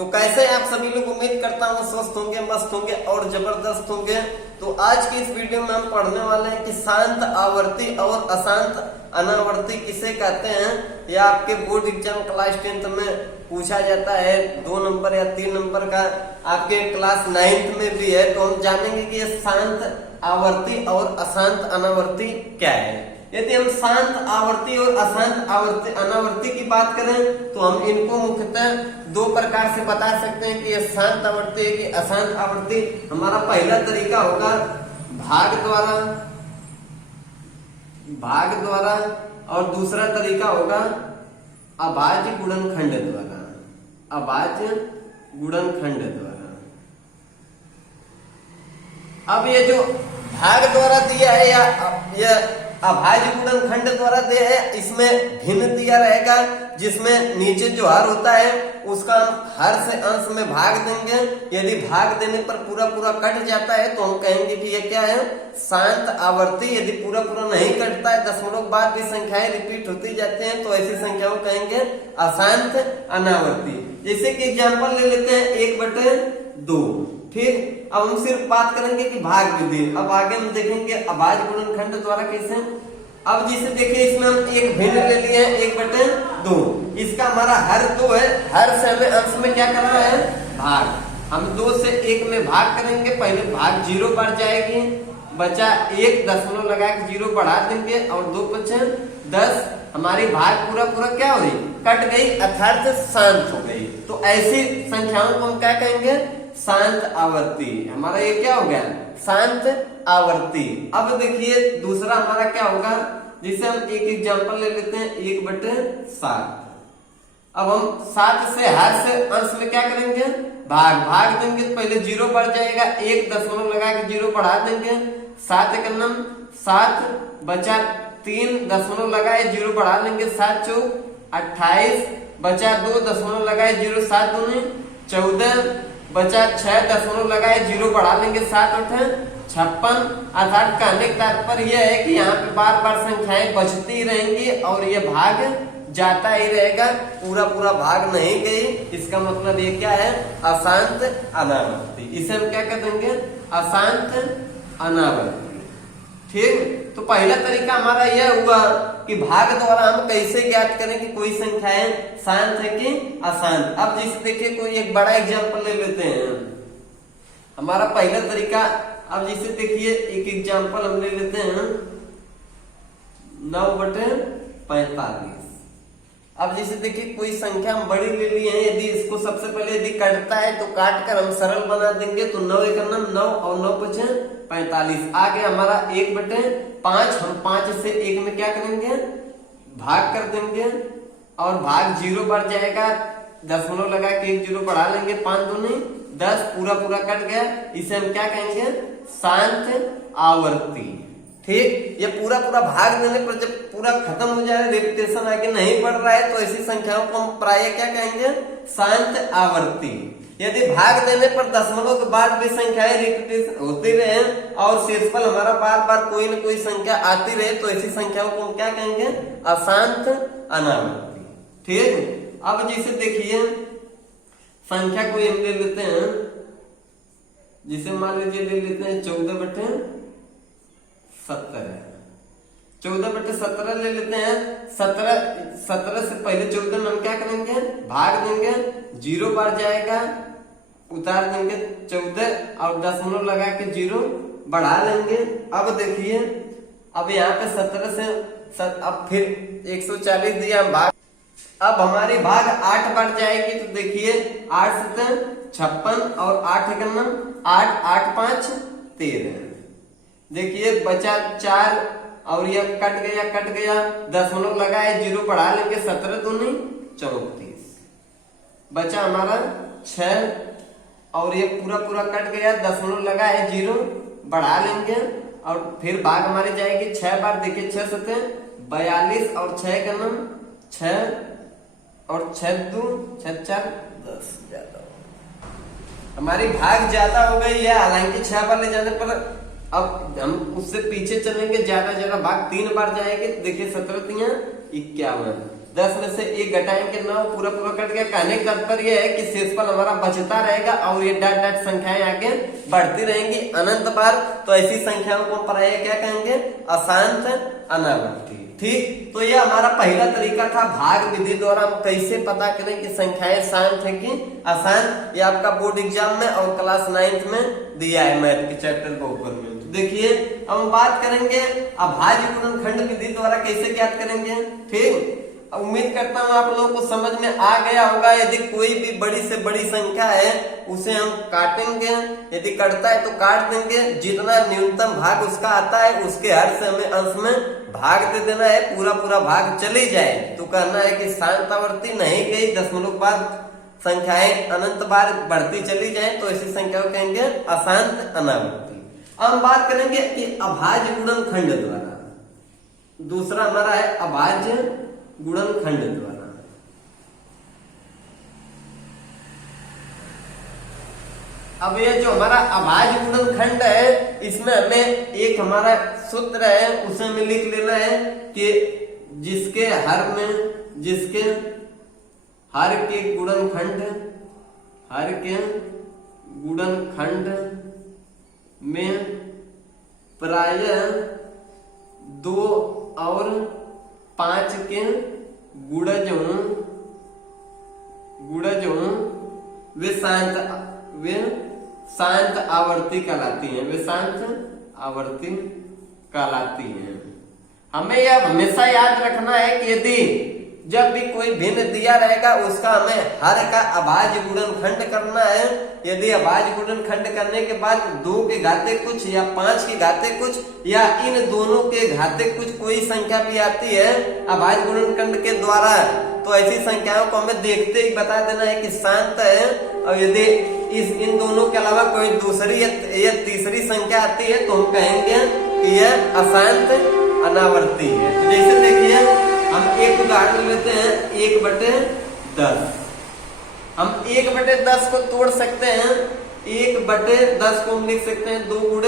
तो कैसे आप सभी लोग, उम्मीद करता हूँ स्वस्थ होंगे, मस्त होंगे और जबरदस्त होंगे। तो आज की इस वीडियो में हम पढ़ने वाले हैं कि शांत आवर्ती और अशांत अनावर्ती किसे कहते हैं। यह आपके बोर्ड एग्जाम क्लास 10th में पूछा जाता है, 2 नंबर या 3 नंबर का आपके क्लास 9th में भी है। तो हम जानेंगे कि ये शांत आवर्ती और अशांत अनावर्ती क्या है। यदि हम शांत आवर्ती और अशांत आवर्ती अनावर्ती की बात करें तो हम इनको मुख्यतः 2 प्रकार से बता सकते हैं कि ये शांत आवर्ती है कि अशांत आवर्ती। हमारा पहला तरीका होगा भाग द्वारा और दूसरा तरीका होगा अभाज्य गुणनखंड द्वारा। अब ये जो भाग द्वारा दिया है या अभाज्य गुणनखंड द्वारा दिया है, इसमें भिन्न दिया रहेगा, जिसमें नीचे जो हर होता है उसका हम हर से अंश में भाग देंगे। यदि भाग देने पर पूरा पूरा कट जाता है तो हम कहेंगे कि ये क्या है, शांत आवर्ती। यदि पूरा पूरा नहीं कटता है, दशमलव के बाद भी संख्याएं रिपीट होती जाती हैं, तो ऐसी संख्याओं कहेंगे अशांत अनावर्ती। जैसे कि एग्जाम्पल ले लेते हैं 1/2। ठीक, अब हम सिर्फ बात करेंगे कि भाग विधि। अब आगे हम देखेंगे अभाज्य गुणनखंड द्वारा कैसे। अब जिसे देखिए, इसमें हम एक भिन्न ले लिए हैं 1/2। इसका हमारा हर 2 है, हर से हमें अंश में क्या करना है, भाग। हम 2 से 1 में भाग करेंगे, पहले भाग 0 बढ़ जाएगी, बचा 1 दशमलव लगा के 0 बढ़ा देंगे और 2 बचे 10। हमारी भाग पूरा पूरा क्या हो गई, कट गई, अर्थात शांत हो गई। तो ऐसी संख्याओं को हम क्या कहेंगे, शांत आवर्ती। हमारा ये क्या हो गया, शांत आवर्ती। अब देखिए दूसरा हमारा क्या होगा, जिसे हम एक एग्जांपल ले लेते हैं 1/7। अब हम 7 से हर से अंश में क्या करेंगे, भाग देंगे। तो पहले 0 बढ़ जाएगा, 1 दशमलव लगा के 0 बढ़ा देंगे, 7 का नाम 7, बचा 3 दशमलव लगाए 0 बढ़ा लेंगे, 7 चौक 28, बचा 2 दशमलव लगाए 0, 7 दूनी 14, बचा 6 दशमलव लगाए 0 बढ़ा लेंगे, 7 8 56। अर्थात कहने का तात्पर्य यह है कि यहाँ पे बार संख्याएं बचती रहेंगी और ये भाग जाता ही रहेगा, पूरा पूरा भाग नहीं गई। इसका मतलब ये क्या है, अशांत अनावर्ती। इसे हम क्या कर देंगे, अशांत अनावर्ती। ठीक, तो पहला तरीका हमारा यह हुआ कि भाग द्वारा हम कैसे ज्ञात करें कि कोई संख्याएं शांत है कि अशांत। अब जैसे देखिए कोई एक बड़ा एग्जांपल ले लेते हैं, हमारा पहला तरीका। अब जैसे देखिए एक एग्जांपल हम ले लेते हैं 9/45। अब जैसे देखिए कोई संख्या हम बड़ी ले लिए हैं, यदि इसको सबसे पहले यदि काटता है तो काट कर हम सरल बना देंगे। तो 9 एक 9 और 9 बचे 45। आगे हमारा 1/5। हम 5 से 1 में क्या करेंगे, भाग कर देंगे और भाग 0 बढ़ जाएगा, दशमलव लगा के 1 0 बढ़ा लेंगे, 5 दूनी 10, पूरा पूरा कट गया। इसे हम क्या कहेंगे, शांत आवर्ती। ठीक, ये पूरा पूरा भाग देने पर जब पूरा खत्म हो जाए, रिपीटेशन आगे नहीं बढ़ रहा है, तो ऐसी संख्याओं को हम प्राय क्या कहेंगे, शांत आवर्ती। यदि भाग देने पर दशमलव के बाद भी संख्याएं रिपीटेशन होती रहे और शेषफल हमारा बार कोई न कोई संख्या आती रहे, तो ऐसी संख्याओं को हम क्या कहेंगे, अशांत अनावर्ती। ठीक, अब जैसे देखिए संख्या कोई हम ले लेते हैं, जिसे मान लीजिए ले लेते हैं 14/17। 14/17 ले लेते हैं। 17 से पहले 14 में हम क्या करेंगे, भाग देंगे, 0 बढ़ जाएगा, उतार देंगे 14 और दशमलव लगा के 0 बढ़ा लेंगे। अब देखिए, अब यहाँ पे 17 से अब फिर 140 दिया भाग। अब हमारी भाग 8 बढ़ जाएगी। तो देखिए 8 से 56 और 8 का नाम 8, 8 5 13। देखिए बचा 4 और यह कट गया, दशमलव लगाए 0 बढ़ा लेंगे, 17 दूनी 34, बचा हमारा 6 और ये पूरा पूरा कट गया, दशमलव लगाए 0 बढ़ा लेंगे और फिर भाग हमारी जाएगी 6 बार। देखिए 6 7 42 और 6 का नाम 6 और 6 2 6 4 10, ज्यादा हमारी भाग ज्यादा हो गई है। हालांकि 6 बार ले जाने पर अब हम उससे पीछे चलेंगे, ज्यादा भाग 3 बार जाएंगे। देखिए 17 3 51, 10 में से 1 घटाएंगे 9, पूरा पूरा कट गया। कहने का तात्पर्य है कि शेषफल हमारा बचता रहेगा और ये डॉट डॉट संख्याएं आगे बढ़ती रहेंगी अनंत बार। तो ऐसी संख्याओं को पढ़ाया क्या कहेंगे, अशांत अनावर्ती। ठीक, तो ये हमारा पहला तरीका था भाग विधि द्वारा हम कैसे पता करें कि संख्याएं शांत है कि अशांत। ये आपका बोर्ड एग्जाम में और क्लास 9th में दिया है मैथ के चैप्टर के ऊपर में। तो देखिए अब हम बात करेंगे अभाज्य गुणनखंड विधि द्वारा कैसे ज्ञात करेंगे। ठीक, उम्मीद करता हूँ आप लोगों को समझ में आ गया होगा। यदि कोई भी बड़ी से बड़ी संख्या है उसे हम काटेंगे, यदि कटता है तो काट देंगे, जितना न्यूनतम भाग उसका आता है उसके हर से हमें अंश में भाग दे देना है, पूरा पूरा भाग चली जाए तो कहना है कि शांत आवर्ती नहीं गई, दशमलव बाद संख्याएं अनंत बार बढ़ती चली जाए तो ऐसी संख्या को कहेंगे अशांत अनावर्ती। अब हम बात करेंगे कि अभाज्य गुणनखंड द्वारा। दूसरा हमारा है अभाज्य गुणनखंड द्वारा। अब ये जो हमारा अभाज्य गुणनखंड है इसमें हमें एक हमारा सूत्र है उसे हमें लिख लेना है कि जिसके हर के गुणनखंड में प्रायः 2 और 5 के गुणज वे शांत आवर्ती कहलाती हैं, वे शांत आवर्ती कहलाती हैं। हमें यह हमेशा याद रखना है कि यदि जब भी कोई भिन्न दिया रहेगा उसका हमें हर का अभाज्य गुणनखंड करना है। यदि अभाज्य गुणनखंड करने के बाद 2 के घाते कुछ या 5 के घाते कुछ या इन दोनों के घाते कुछ कोई संख्या भी आती है अभाज्य गुणनखंड के द्वारा, तो ऐसी संख्याओं को हमें देखते ही बता देना है कि शांत है। और यदि इन दोनों के अलावा कोई दूसरी या तीसरी संख्या आती है तो हम कहेंगे कि यह अशांत अनावर्ती है। तो जैसे देखिए हम एक उदाहरण लेते हैं 1/10। हम 1/10 को तोड़ सकते हैं, 1/10 को हम लिख सकते हैं 2 ×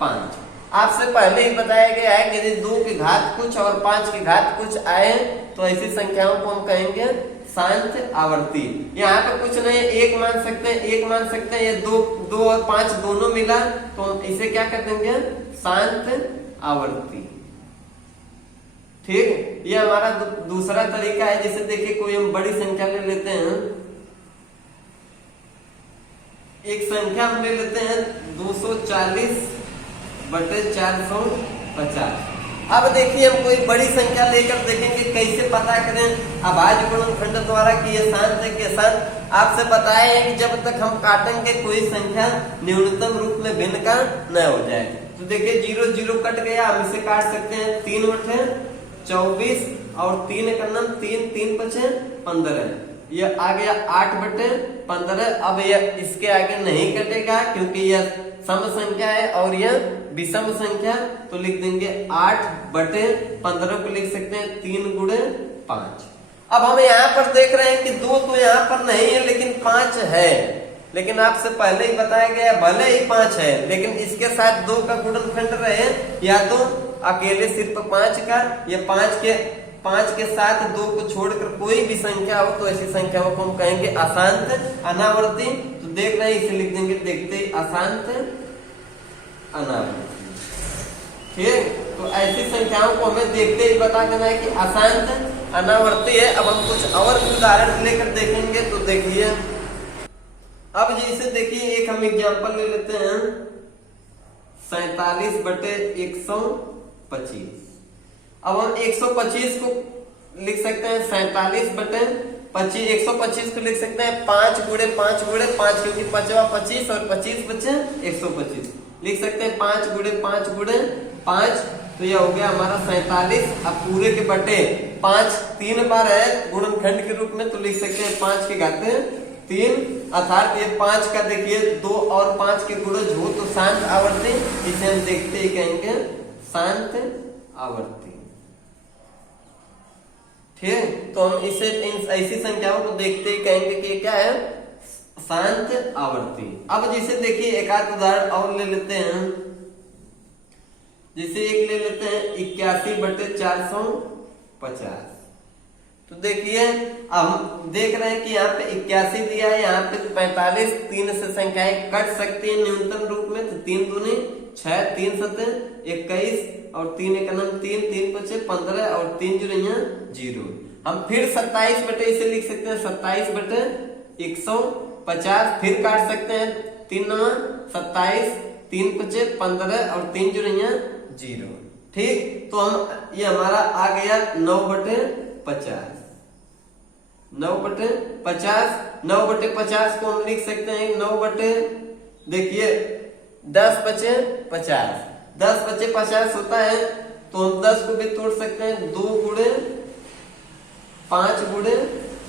5। आपसे पहले ही बताया गया है कि यदि 2 की घात कुछ और 5 की घात कुछ आए तो ऐसी संख्याओं को हम कहेंगे शांत आवर्ती। यहाँ पे कुछ नहीं, 1 मान सकते हैं, 1 मान सकते हैं, ये 2 और 5 दोनों मिला तो हम इसे क्या कर देंगे, शांत आवर्ती। ठीक, ये हमारा दूसरा तरीका है। जैसे देखिए कोई हम बड़ी संख्या ले लेते हैं, एक संख्या हम ले लेते हैं 240/450। अब देखिए हम कोई बड़ी संख्या लेकर देखेंगे कैसे पता करें अभाज्य गुणनखंड द्वारा कि ये शांत है कि अशांत। आपसे बताया है कि जब तक हम काटेंगे कोई संख्या न्यूनतम रूप में भिन्न का न हो जाए। तो देखिए 0 0 कट गया, हम इसे काट सकते हैं 3/24 और 3 का नाम 3 3 5 15, यह आ गया 8/15। अब यह इसके आगे नहीं कटेगा क्योंकि यह सम संख्या है और यह विषम संख्या, तो लिख देंगे 8/15 को लिख सकते हैं 3 × 5। अब हम यहाँ पर देख रहे हैं कि 2 तो यहाँ पर नहीं है लेकिन 5 है, लेकिन आपसे पहले ही बताया गया भले ही 5 है लेकिन इसके साथ 2 का गुणनखंड रहे, या तो अकेले सिर्फ 5 का या 5 के साथ 2 को छोड़कर कोई भी संख्या हो तो ऐसी संख्याओं को हम कहेंगे अशांत अनावर्ती। तो देख रहे हैं इसे लिख देंगे, देखते ही अशांत अनावर्ती। ठीक, तो ऐसी संख्याओं को हमें देखते ही बता देना है कि अशांत अनावर्ती है। अब हम कुछ और उदाहरण लेकर देखेंगे। तो देखिए अब जैसे देखिए एक हम एग्जांपल ले लेते हैं 47/125। अब हम 125 को लिख सकते हैं 47/25। 125 को लिख सकते हैं 5 × 5 × 5 क्योंकि 5वां 25 और 25 बचे 125, लिख सकते हैं 5 × 5 × 5। तो यह हो गया हमारा 47। अब पूरे के बटे 5 3 बार है गुणनखंड के रूप में, तो लिख सकते हैं 5 के घाते 3, अर्थात ये 5 का देखिए 2 और 5 के गुणज हो तो शांत आवर्ती। इसे हम देखते ही कहेंगे शांत आवर्ती। ठीक, तो हम इसे ऐसी संख्याओं को देखते ही कहेंगे कि क्या है, शांत आवर्ती। अब जैसे देखिए एक आध उदाहरण और ले लेते हैं, जैसे एक ले लेते हैं 81/450। तो तो देखिए अब हम देख रहे हैं कि यहाँ पे 81 दिया है, यहाँ पे 45, 3 से संख्याएं कट सकती है न्यूनतम रूप में, तो 3 दूनी 6, 3 सते 21 और 3 एक 3, 3 पचे 15 और 3 जुड़िया 0। हम फिर 27 बटे इसे लिख सकते हैं 27 बटे 150, फिर काट सकते हैं 3 9 27, 3 पचे 15 और 3 जुड़िया 0। ठीक, तो हम ये हमारा आ गया 9 बटे 50, 9 बटे 50, 9 बटे 50 को हम लिख सकते हैं 9 बटे, देखिए 10 बचे 50, 10 बचे 50 होता है, तो हम 10 को भी तोड़ सकते हैं 2 गुणे 5 गुणे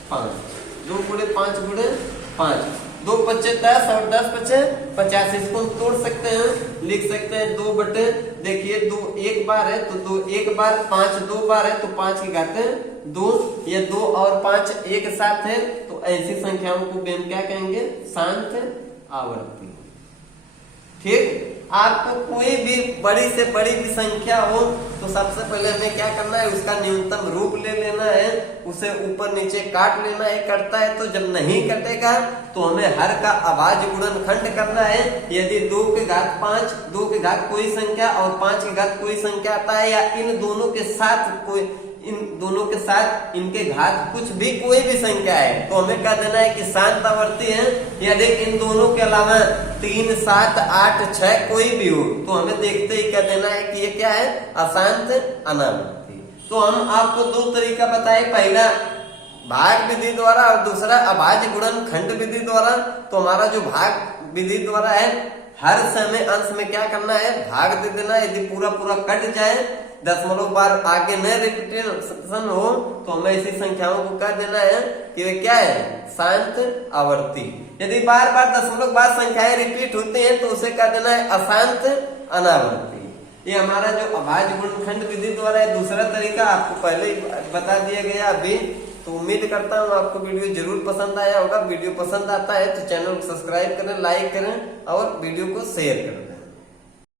5, 2 गुणे 5 गुणे 5, 2 पच्चे 10 और 10 पच्चे 50, इसको हम तोड़ सकते हैं, लिख सकते हैं 2 बटे, देखिए 2 एक बार है तो 2 एक बार, 5 2 बार है तो 5 की घात 2, या 2 और 5 एक साथ है, तो ऐसी संख्याओं को भी हम क्या कहेंगे, शांत आवर्ती। ठीक, आपको कोई भी बड़ी से बड़ी भी संख्या हो तो सबसे पहले हमें क्या करना है, उसका न्यूनतम रूप ले लेना है, उसे ऊपर नीचे काट लेना है। कटता है तो जब नहीं कटेगा तो हमें हर का अभाज्य गुणनखंड करना है। यदि 2 की घात 5, 2 की घात कोई संख्या और 5 की घात कोई संख्या आता है, या इन दोनों के साथ कोई, इन दोनों के साथ इनके घात कुछ भी कोई भी संख्या है, तो हमें कह देना है कि शांत आवर्ती है। यदि इन दोनों के अलावा 3 7 8 6 कोई भी हो, तो हमें देखते ही कह देना है कि ये क्या है, अशांत अनावर्ती। तो हम आपको 2 तरीका बताए, पहला भाग विधि द्वारा और दूसरा अभाज्य गुणनखंड विधि द्वारा। तो हमारा जो भाग विधि द्वारा है, हर समय अंश में क्या करना है, भाग दे देना। यदि पूरा पूरा कट जाए, दशमलव बार आगे न रिपीटेशन हो, तो हमें ऐसी संख्याओं को कह देना है कि वे क्या है, शांत आवर्ती। यदि बार बार दशमलव बार संख्याएं रिपीट होती हैं तो उसे कह देना है अशांत अनावर्ती। ये हमारा जो अभाज्य गुणनखंड विधि द्वारा है। दूसरा तरीका आपको पहले ही बता दिया गया अभी। तो उम्मीद करता हूँ आपको वीडियो जरूर पसंद आया होगा। वीडियो पसंद आता है तो चैनल को सब्सक्राइब करें, लाइक करें और वीडियो को शेयर करें।